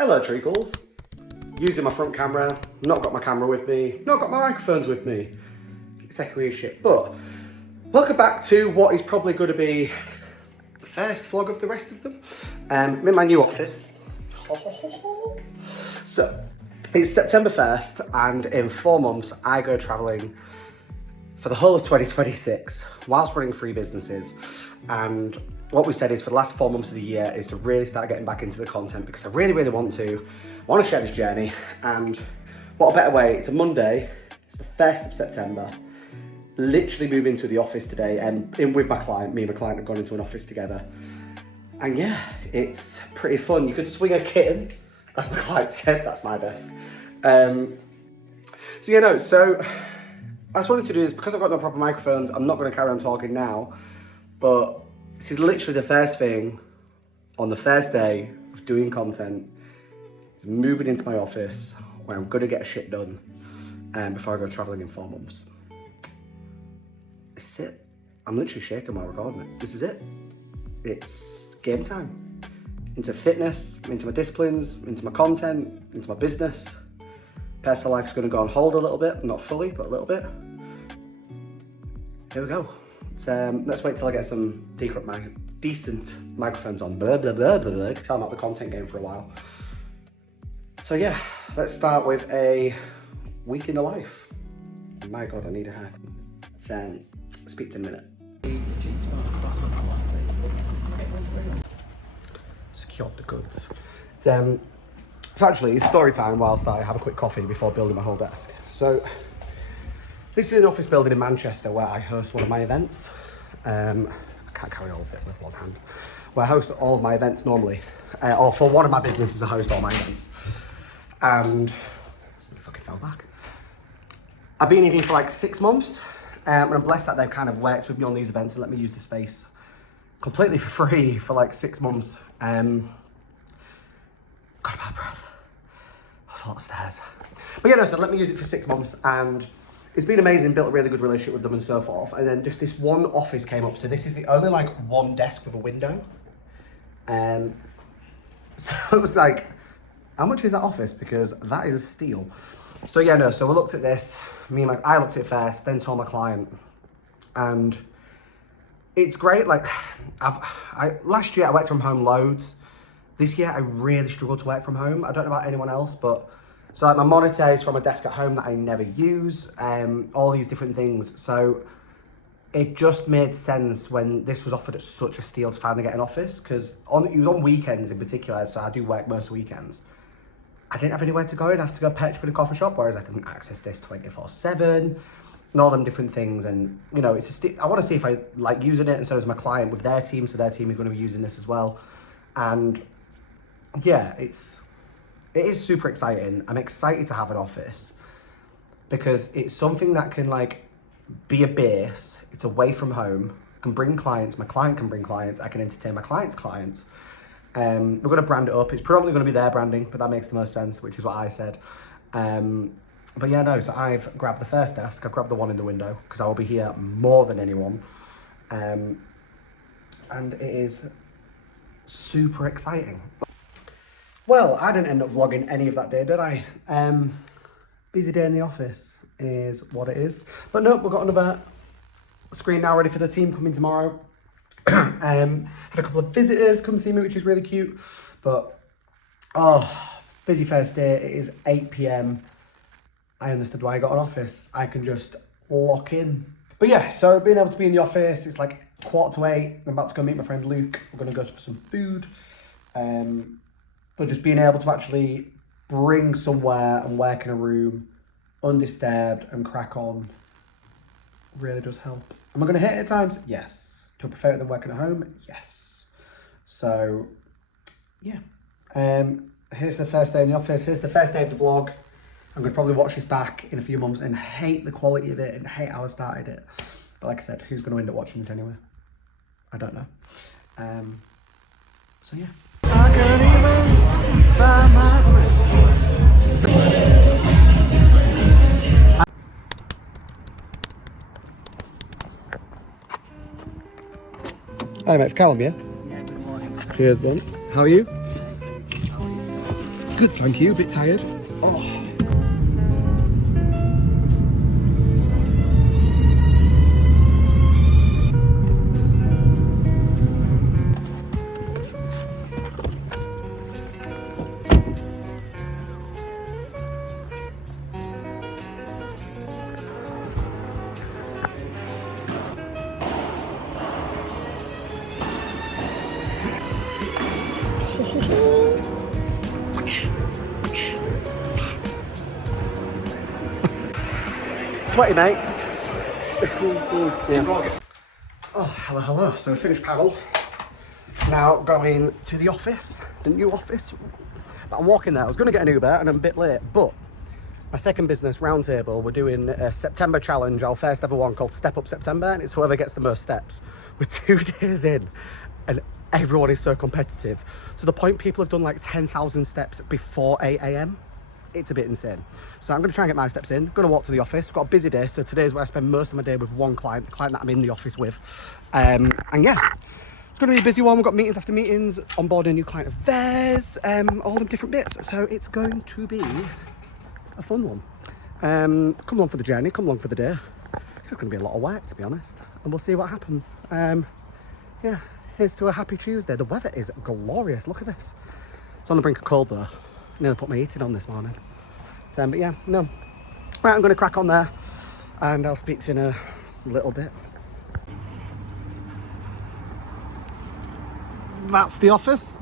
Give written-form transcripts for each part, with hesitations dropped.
Hello treacles. Using my front camera, not got my camera with me, not got my microphones with me. It's echoey as shit, but welcome back to what is probably going to be the first vlog of the rest of them. I'm in my new office. So, it's September 1st and in 4 months I go travelling for the whole of 2026 whilst running 3 businesses. And what we said is for the last 4 months of the year is to really start getting back into the content because I really want to. I want to share this journey, and what a better way, it's a Monday, it's the 1st of September, literally move into the office today and in with my client, me and my client have gone into an office together. And yeah, it's pretty fun. You could swing a kitten, as my client said, that's my desk. So I just wanted to do this because I've got no proper microphones. I'm not going to carry on talking now, but this is literally the first thing on the first day of doing content, is moving into my office where I'm going to get shit done before I go travelling in 4 months. This is it. I'm literally shaking while recording it. This is it. It's game time. Into fitness, into my disciplines, into my content, into my business. Personal life is going to go on hold a little bit, not fully, but a little bit. Here we go. Let's wait till I get some decent microphones on. Blah, blah, blah, blah, blah. Tell them about the content game for a while. So yeah, let's start with a week in the life. My God, I need a haircut. Speak to in a minute. Secured the goods. So actually, it's story time whilst I have a quick coffee before building my whole desk. So this is an office building in Manchester where I host one of my events. I can't carry all of it with one hand. Where I host all of my events normally. Or for one of my businesses, I host all my events. And something fucking fell back. I've been in here for like 6 months. And I'm blessed that they've kind of worked with me on these events and let me use the space completely for free for like 6 months. Got a bad breath. That's a lot of stairs. But yeah, no, so let me use it for 6 months and it's been amazing, built a really good relationship with them and so forth. And then just this one office came up. So this is the only like one desk with a window. So it was like, how much is that office? Because that is a steal. So yeah, no, so we looked at this. I looked at it first, then told my client. And it's great. Like last year I worked from home loads. This year I really struggled to work from home. I don't know about anyone else, but so like my monitor is from a desk at home that I never use, all these different things. So it just made sense when this was offered at such a steal to finally get an office, because it was on weekends in particular, so I do work most weekends. I didn't have anywhere to go and I have to go perch in a coffee shop, whereas I can access this 24/7 and all them different things. And you know, I want to see if I like using it, and so is my client with their team, so their team is going to be using this as well. And yeah, it is super exciting. I'm excited to have an office because it's something that can like be a base. It's away from home, can bring clients, my client can bring clients, I can entertain my client's clients. We're going to brand it up. It's probably going to be their branding, but that makes the most sense, which is what I said. But yeah, no, so I've grabbed the first desk. I've grabbed the one in the window because I will be here more than anyone. And it is super exciting. Well, I didn't end up vlogging any of that day, did I? Busy day in the office is what it is. But no, we've got another screen now ready for the team coming tomorrow. Had a couple of visitors come see me, which is really cute. But, busy first day. It is 8 PM. I understood why I got an office. I can just lock in. But yeah, so being able to be in the office, it's like 7:45. I'm about to go meet my friend Luke. We're going to go for some food. But just being able to actually bring somewhere and work in a room undisturbed and crack on really does help. Am I going to hate it at times? Yes. Do I prefer it than working at home? Yes. So, yeah. Here's the first day in the office. Here's the first day of the vlog. I'm going to probably watch this back in a few months and hate the quality of it and hate how I started it. But like I said, who's going to end up watching this anyway? I don't know. So, yeah. I can't even find my Hi mate, for Callum, yeah? Yeah, good morning. Cheers, man. How are you? Good, thank you. A bit tired. Oh. Sweaty, mate. Yeah. Oh, hello. So we finished paddle. Now going to the office, the new office. But I'm walking there. I was going to get an Uber and I'm a bit late, but my second business roundtable, we're doing a September challenge, our first ever one called Step Up September, and it's whoever gets the most steps. We're 2 days in and everyone is so competitive to the point people have done like 10,000 steps before 8 a.m. It's a bit insane. So I'm going to try and get my steps in. Going to walk to the office. We've got a busy day, so today's where I spend most of my day with one client, the client that I'm in the office with. And yeah, it's going to be a busy one. We've got meetings after meetings, onboarding a new client of theirs, all the different bits. So it's going to be a fun one. Come along for the journey, come along for the day. It's just going to be a lot of work, to be honest, and we'll see what happens. Yeah, here's to a happy Tuesday. The weather is glorious. Look at this. It's on the brink of cold though. Nearly put my heating on this morning. But yeah, no. Right, I'm going to crack on there and I'll speak to you in a little bit. That's the office.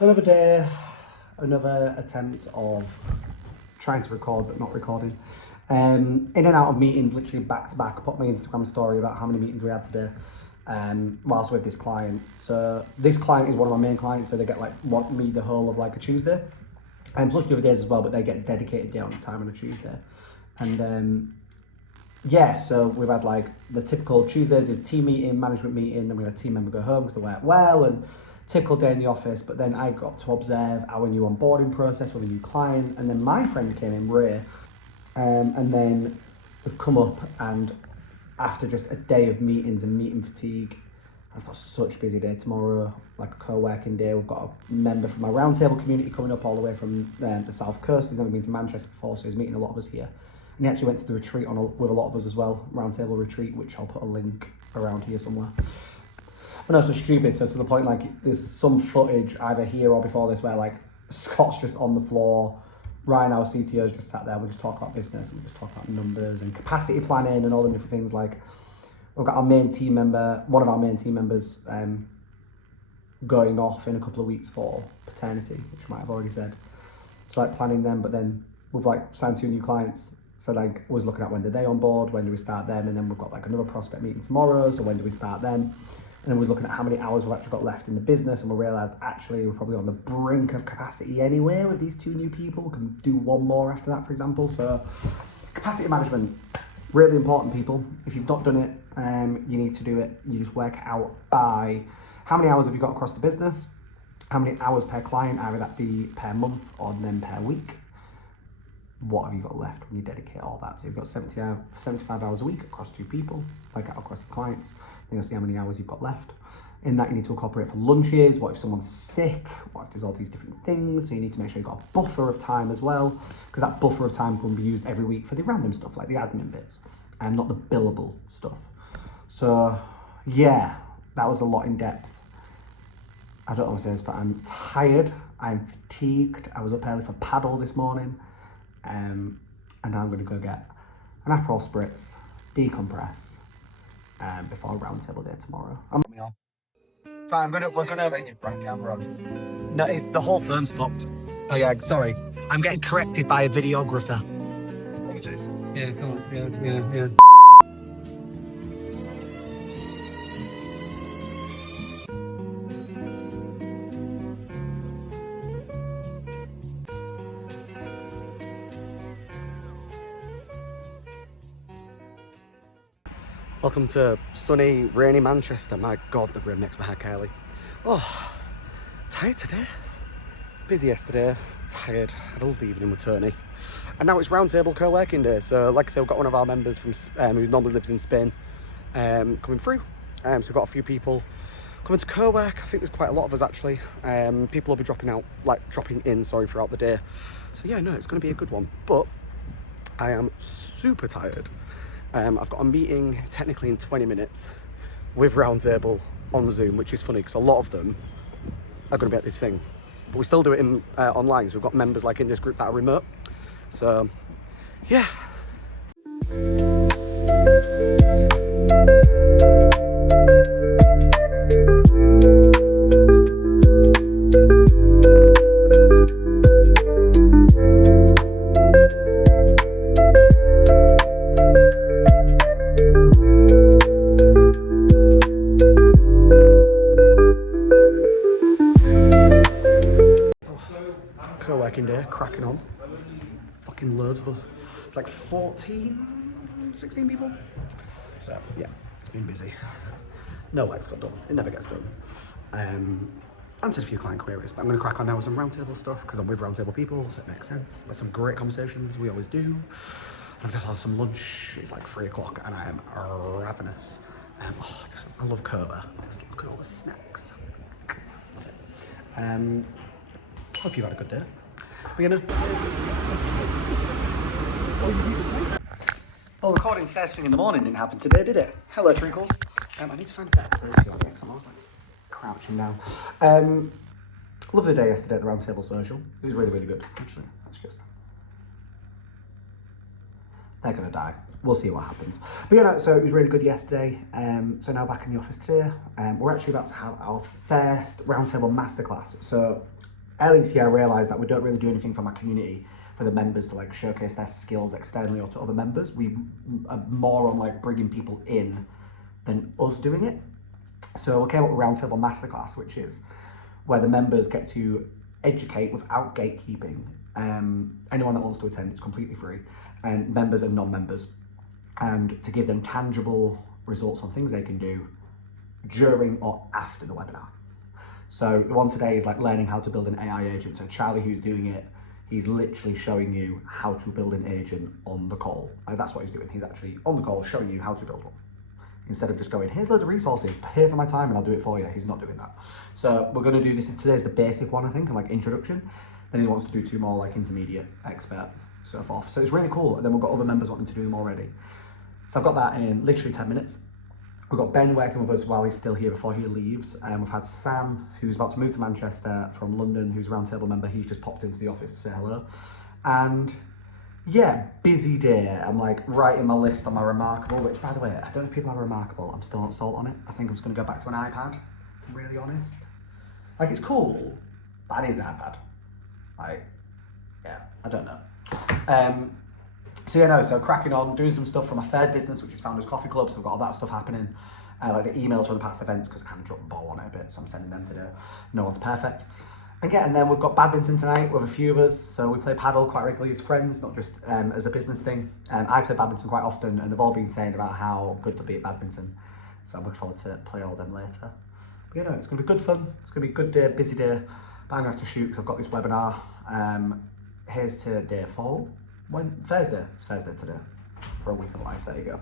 Another day, another attempt of trying to record but not recording. In and out of meetings, literally back to back. I put my Instagram story about how many meetings we had today whilst with this client. So this client is one of my main clients, so they get like want me the whole of like a Tuesday, and plus the other days as well, but they get dedicated day on time on a Tuesday. And yeah, so we've had like the typical Tuesdays is team meeting, management meeting, then we had a team member go home because they weren't well, and typical day in the office. But then I got to observe our new onboarding process with a new client, and then my friend came in, Ray, and then we've come up, and after just a day of meetings and meeting fatigue, I've got such a busy day tomorrow, like a co-working day. We've got a member from my roundtable community coming up all the way from the South Coast. He's never been to Manchester before, so he's meeting a lot of us here. And he actually went to the retreat with a lot of us as well, roundtable retreat, which I'll put a link around here somewhere. But no, so stupid. So to the point, like, there's some footage either here or before this where like Scott's just on the floor, Ryan, our CTO, is just sat there. We just talk about business and we just talk about numbers and capacity planning and all the different things. Like, we've got our main team member, one of our main team members, going off in a couple of weeks for paternity, which I might have already said. So like planning them, but then we've like signed 2 new clients. So like, always looking at when they're they on board, when do we start them, and then we've got like another prospect meeting tomorrow, so when do we start them? And then we're looking at how many hours we've actually got left in the business, and we realised actually we're probably on the brink of capacity anyway with these 2 new people. We can do 1 more after that, for example. So capacity management, really important, people. If you've not done it, you need to do it. You just work it out by how many hours have you got across the business, how many hours per client, either that be per month or then per week. What have you got left when you dedicate all that? So you've got 75 hours a week across 2 people, like across the clients. Then you'll see how many hours you've got left. In that, you need to incorporate for lunches. What if someone's sick? What if there's all these different things? So you need to make sure you've got a buffer of time as well, because that buffer of time can be used every week for the random stuff, like the admin bits, and not the billable stuff. So yeah, that was a lot in depth. I don't know what to say this, but I'm tired, I'm fatigued. I was up early for paddle this morning, and now I'm gonna go get an Aperol spritz, decompress, before a roundtable day tomorrow. Fine, we're gonna. No, it's the whole firm's fucked. Oh yeah, sorry. I'm getting corrected by a videographer. Apologies. Yeah, go on. Yeah. Welcome to sunny, rainy Manchester. My God, the rain makes my hair curly. Oh, tired today. Busy yesterday, tired. Had a lovely evening with Tony. And now it's roundtable co-working day. So like I said, we've got one of our members from who normally lives in Spain coming through. So we've got a few people coming to co-work. I think there's quite a lot of us actually. People will be dropping in throughout the day. So yeah, no, it's going to be a good one. But I am super tired. I've got a meeting technically in 20 minutes with Roundtable on Zoom, which is funny because a lot of them are going to be at this thing. But we still do it in online, so we've got members like in this group that are remote. So, yeah. Co-working day, cracking on. Fucking loads of us. It's like 16 people. So yeah, it's been busy. No work's got done. It never gets done. Answered a few client queries, but I'm going to crack on now with some roundtable stuff because I'm with roundtable people, so it makes sense. There's some great conversations, we always do. I've got to have some lunch. It's like 3 o'clock and I am ravenous. I love Kerber. Just look at all the snacks. Love it. Hope you've had a good day. We're gonna. Well, recording first thing in the morning didn't happen today, did it? Hello, Treacles. I need to find a better place for you because I'm always like crouching down. Lovely day yesterday at the Roundtable Social. It was really, really good. Actually, that's just. They're gonna die. We'll see what happens. But yeah, no, so it was really good yesterday. So now back in the office today. We're actually about to have our first Roundtable Masterclass. So earlier this year, I realised that we don't really do anything for my community, for the members to like showcase their skills externally or to other members. We are more on like bringing people in than us doing it. So we came up with Roundtable Masterclass, which is where the members get to educate without gatekeeping. Anyone that wants to attend, it's completely free, and members and non-members, and to give them tangible results on things they can do during or after the webinar. So the one today is like learning how to build an AI agent. So Charlie, who's doing it, he's literally showing you how to build an agent on the call. That's what he's doing. He's actually on the call showing you how to build one. Instead of just going, here's loads of resources, pay for my time and I'll do it for you. He's not doing that. So we're gonna do this, today's the basic one, I think, and like introduction. Then he wants to do 2 more like intermediate, expert, so forth. So it's really cool. And then we've got other members wanting to do them already. So I've got that in literally 10 minutes. We've got Ben working with us while he's still here before he leaves. We've had Sam, who's about to move to Manchester from London, who's a Roundtable member. He's just popped into the office to say hello. And yeah, busy day. I'm like writing my list on my Remarkable, which by the way, I don't know if people have a Remarkable. I'm still not sold on it. I think I'm just gonna go back to an iPad, I'm really honest. Like it's cool, but I need an iPad. Like, yeah, I don't know. So yeah, no, so cracking on, doing some stuff for my third business, which is Founders Coffee Club. So I've got all that stuff happening. Like the emails from the past events, because I kind of dropped the ball on it a bit, so I'm sending them today. No one's perfect. And then we've got badminton tonight with a few of us. So we play paddle quite regularly as friends, not just as a business thing. I play badminton quite often, and they've all been saying about how good they'll be at badminton. So I'm looking forward to play all them later. But you know, it's going to be good fun. It's going to be a good day, busy day. But I'm going to have to shoot because I've got this webinar. Here's to day 4. Thursday. It's Thursday today. For a week of life. There you go.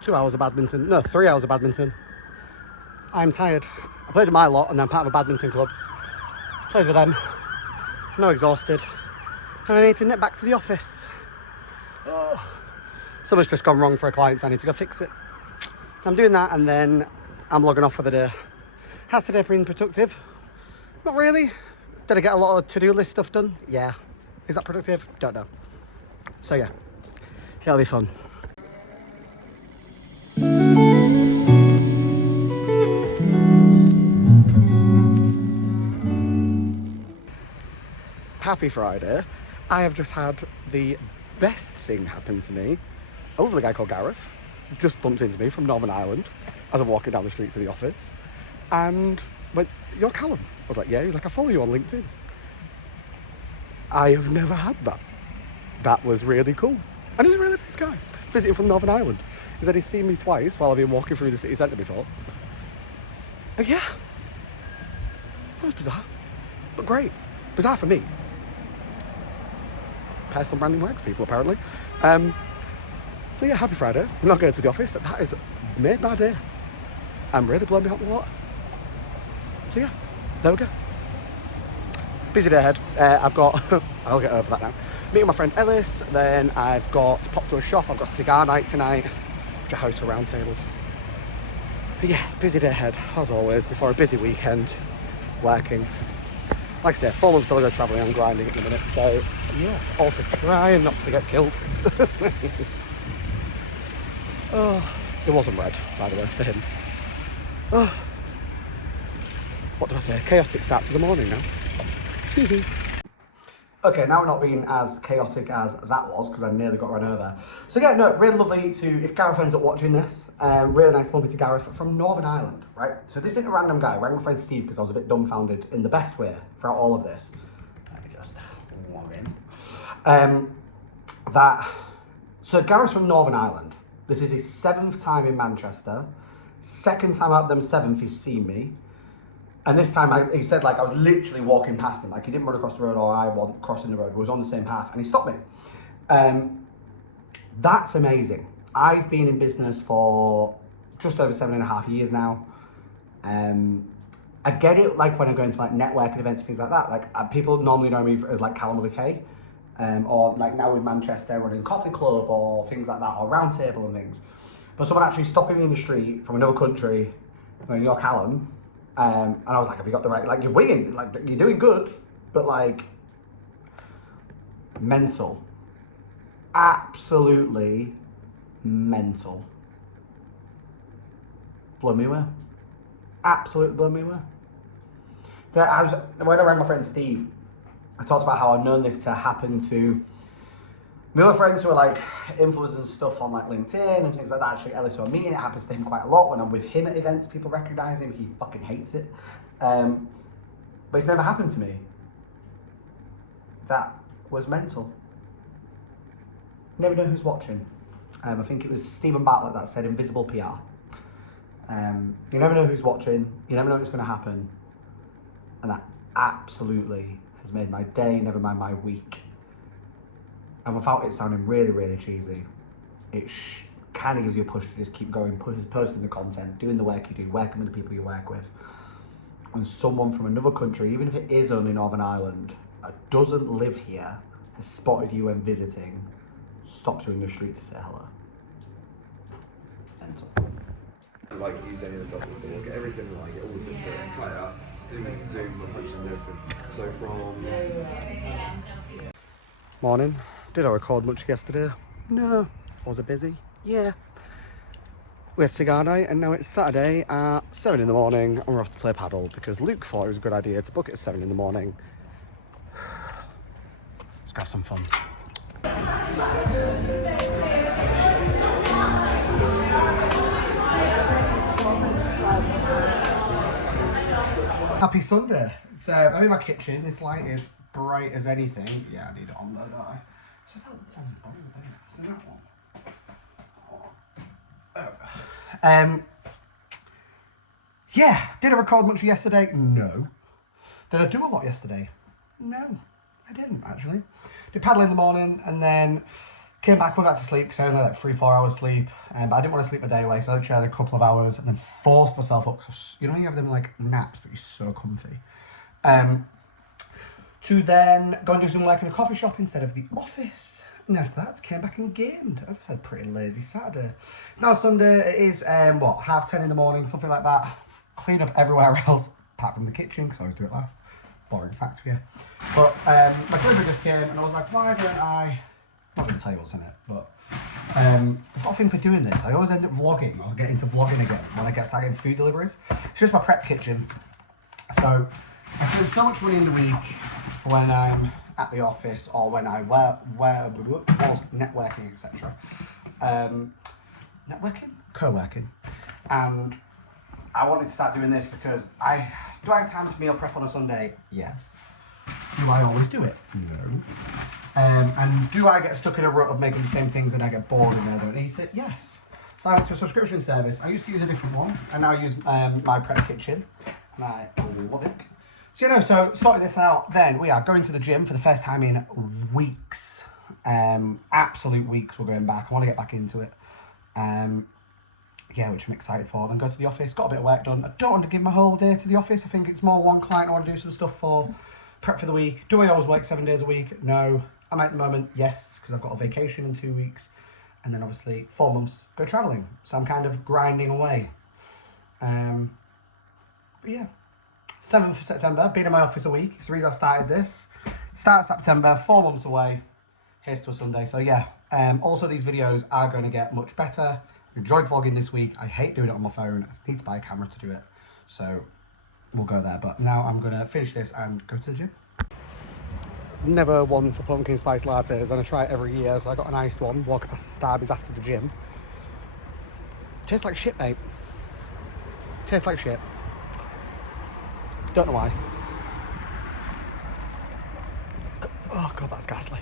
2 hours of badminton. No, 3 hours of badminton. I'm tired. I played with my lot and then part of a badminton club. Played with them. Now exhausted. And I need to nip back to the office. Oh. Something's just gone wrong for a client, so I need to go fix it. I'm doing that and then I'm logging off for the day. Has today been productive? Not really. Did I get a lot of to-do list stuff done? Yeah. Is that productive? Don't know. So yeah, it'll be fun. Happy Friday. I have just had the best thing happen to me. A lovely guy called Gareth just bumped into me from Northern Ireland as I'm walking down the street to the office and went, "You're Callum?" I was like, "Yeah." He was like, "I follow you on LinkedIn." I have never had that. That was really cool. And he's a really nice guy, visiting from Northern Ireland. He said he's seen me twice while I've been walking through the city centre before. And yeah, that was bizarre, but great. Bizarre for me. Personal branding works, people, apparently. So yeah, happy Friday. I'm not going to the office. That has made my day. I'm really blowing me hot water. So yeah, there we go. Busy day ahead. I've got, I'll get over that now. Meeting my friend Ellis, then I've got to pop to a shop. I've got cigar night tonight, which I host for round table. But yeah, busy day ahead, as always, before a busy weekend, working. Like I say, 4 months still go travelling and grinding at the minute, so yeah, all to try not to get killed. Oh, it wasn't red, by the way, for him. Oh, what do I say? Chaotic start to the morning now. Okay, now we're not being as chaotic as that was, because I nearly got run over. So yeah, no, really lovely to, if Gareth ends up watching this, really nice to meet to Gareth from Northern Ireland, right? So this isn't a random guy. I rang my friend Steve because I was a bit dumbfounded in the best way throughout all of this. Let me just log in. So Gareth's from Northern Ireland. This is his 7th time in Manchester. 2nd time out of them 7th he's seen me. And this time he said, like, I was literally walking past him. Like, he didn't run across the road or I wasn't crossing the road. We was on the same path and he stopped me. That's amazing. I've been in business for just over 7.5 years now. I get it, like, when I go into, like, networking events, things like that. Like, people normally know me as, like, Callum with a K. Or, like, now with Manchester, running coffee club or things like that, or round table and things. But someone actually stopping me in the street from another country, going, "You're Callum." And I was like, "Have you got the right, like, you're winging, like, you're doing good, but like, mental. Absolutely mental. Blow me away. Absolutely blow me away." So when I rang my friend Steve, I talked about how I've known this to happen to my other friends who are like influencers and stuff on like LinkedIn and things like that. Actually, Ellis, who I'm meeting, it happens to him quite a lot. When I'm with him at events, people recognize him. He fucking hates it. But it's never happened to me. That was mental. Never know who's watching. I think it was Stephen Bartlett that said invisible PR. You never know who's watching. You never know what's going to happen. And that absolutely has made my day, never mind my week. And without it sounding really, really cheesy, it kind of gives you a push to just keep going, posting the content, doing the work you do, working with the people you work with. when someone from another country, even if it is only Northern Ireland, doesn't live here, has spotted you when visiting, stops you in the street to say hello. Mental. Like use any of the stuff before, get everything like all of it, cut it up, do it, zoom, and punch and everything. So from Morning. Did I record much yesterday? No. Was it busy? Yeah. We had cigar night and now it's Saturday at 7 in the morning and we're off to play paddle because Luke thought it was a good idea to book it at 7 in the morning. Let's go have some fun. Happy Sunday. It's, I'm in my kitchen. This light is bright as anything. Yeah, I need it on though, don't I? It's just that one bulb, isn't it? Is it that one? Yeah, did I record much yesterday? No. Did I do a lot yesterday? No, I didn't actually. Did paddle in the morning and then came back, went back to sleep because I only had like 3-4 hours sleep. But I didn't want to sleep my day away, so I literally had a couple of hours and then forced myself up. Cause, you know, you have them like naps, but you're so comfy. To then go and do some work in a coffee shop instead of the office. And after that, came back and gamed. I've just had a pretty lazy Saturday. It's now Sunday. It is, 10:30 in the morning, something like that. Clean up everywhere else, apart from the kitchen, because I always do it last. Boring fact for you. But my delivery just came, and I was like, why don't I... Not going to tell you what's in it, but... I've got a thing for doing this. I always end up vlogging, or get into vlogging again, when I start getting food deliveries. It's just my prep kitchen. So, I spend so much money in the week for when I'm at the office or when I was networking, etc. Networking? Co-working. And I wanted to start doing this because do I have time to meal prep on a Sunday? Yes. Do I always do it? No. And do I get stuck in a rut of making the same things and I get bored and I don't eat it? Yes. So I went to a subscription service. I used to use a different one. I now use my prep kitchen and I love it. So, so sorting this out, then we are going to the gym for the first time in weeks. Absolute weeks we're going back. I want to get back into it. Yeah, which I'm excited for. Then go to the office, got a bit of work done. I don't want to give my whole day to the office. I think it's more one client I want to do some stuff for. Prep for the week. Do I always work 7 days a week? No. I'm at the moment, yes, because I've got a vacation in 2 weeks. And then obviously 4 months, go travelling. So I'm kind of grinding away. But yeah. 7th of September, been in my office a week. It's the reason I started this. Start September, 4 months away. Here's to a Sunday. So yeah, also these videos are going to get much better. Enjoyed vlogging this week. I hate doing it on my phone. I need to buy a camera to do it. So we'll go there. But now I'm going to finish this and go to the gym. Never one for pumpkin spice lattes and I try it every year. So I got an iced one, walking past the Starbucks after the gym. Tastes like shit, mate. Tastes like shit. Don't know why. Oh God, that's ghastly.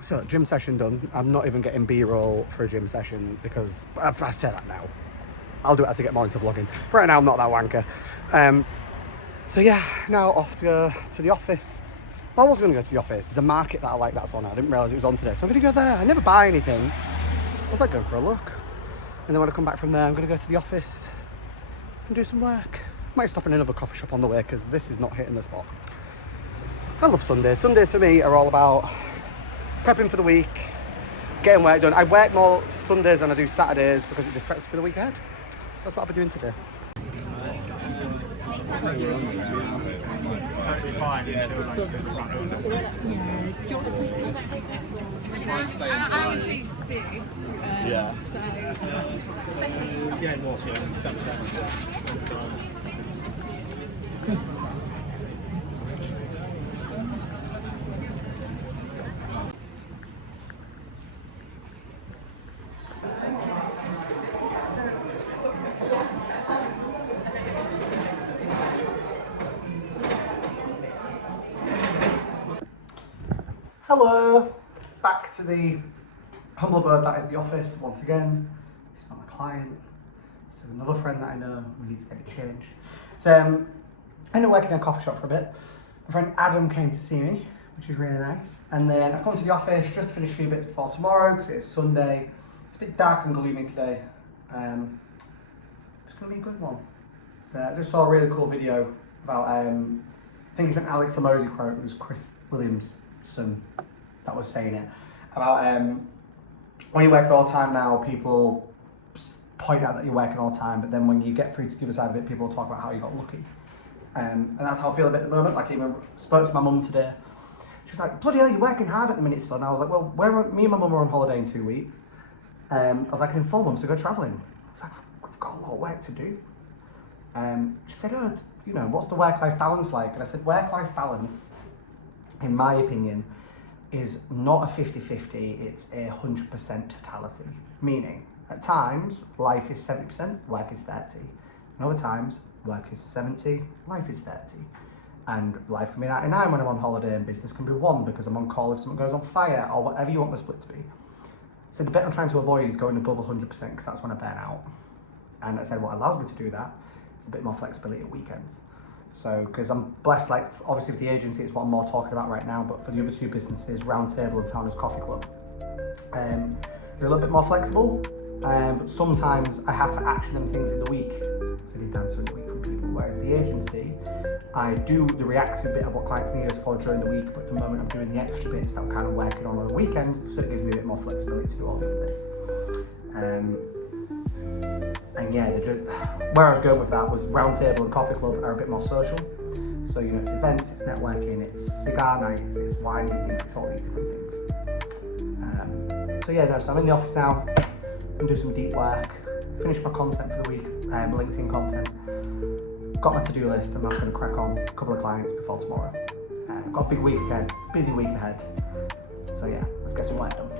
So, gym session done. I'm not even getting B-roll for a gym session because I say that now. I'll do it as I get more into vlogging. Right now, I'm not that wanker. So yeah, now off to go to the office. Well, I was going to go to the office. There's a market that I like that's on. I didn't realise it was on today. So I'm going to go there. I never buy anything. I was like going for a look. And then when I come back from there, I'm going to go to the office and do some work. Might stop in another coffee shop on the way because this is not hitting the spot. I love Sundays. Sundays for me are all about prepping for the week, getting work done. I work more Sundays than I do Saturdays because it just preps for the week ahead. That's what I'll be doing today. Yeah. Hello, back to the humble abode that is the office once again. It's not my client, it's another friend that I know. We need to get it changed. So I ended up working in a coffee shop for a bit. My friend Adam came to see me, which is really nice. And then I've come to the office just to finish a few bits before tomorrow because it's Sunday. It's a bit dark and gloomy today. It's going to be a good one. I just saw a really cool video about, I think it's an Alex Hormozy quote, it was Chris Williamson that was saying it, about when you work all the time now, people point out that you're working all the time, but then when you get through to the other side of it, people talk about how you got lucky. And that's how I feel a bit at the moment. Like, I even spoke to my mum today. She was like, bloody hell, you're working hard at the minute, son. I was like, well, me and my mum are on holiday in 2 weeks. I was like, in 4 months to go travelling. I was like, I've got a lot of work to do. She said, oh, you know, what's the work-life balance like? And I said, work-life balance, in my opinion, is not a 50-50, it's a 100% totality. Meaning, at times, life is 70%, work is 30. And other times, work is 70, life is 30. And life can be 99 when I'm on holiday, and business can be 1 because I'm on call if something goes on fire, or whatever you want the split to be. So the bit I'm trying to avoid is going above 100% because that's when I burn out. And I said what allows me to do that is a bit more flexibility at weekends. So, because I'm blessed, like, obviously with the agency, it's what I'm more talking about right now, but for the other 2 businesses, Roundtable and Founders Coffee Club, they're a little bit more flexible, but sometimes I have to action them things in the week. So I need an answer in the week from people. Whereas the agency, I do the reactive bit of what clients need us for during the week, but at the moment I'm doing the extra bits that I'm kind of working on the weekend, so it gives me a bit more flexibility to do all the other bits. And yeah, where I was going with that was Roundtable and Coffee Club are a bit more social. So, you know, it's events, it's networking, it's cigar nights, it's wine evenings, it's all these different things. So yeah, no, so I'm in the office now, I'm doing some deep work, finished my content for the week, LinkedIn content, got my to-do list, and I'm going to crack on a couple of clients before tomorrow. Got a big week ahead, busy week ahead. So yeah, let's get some work done.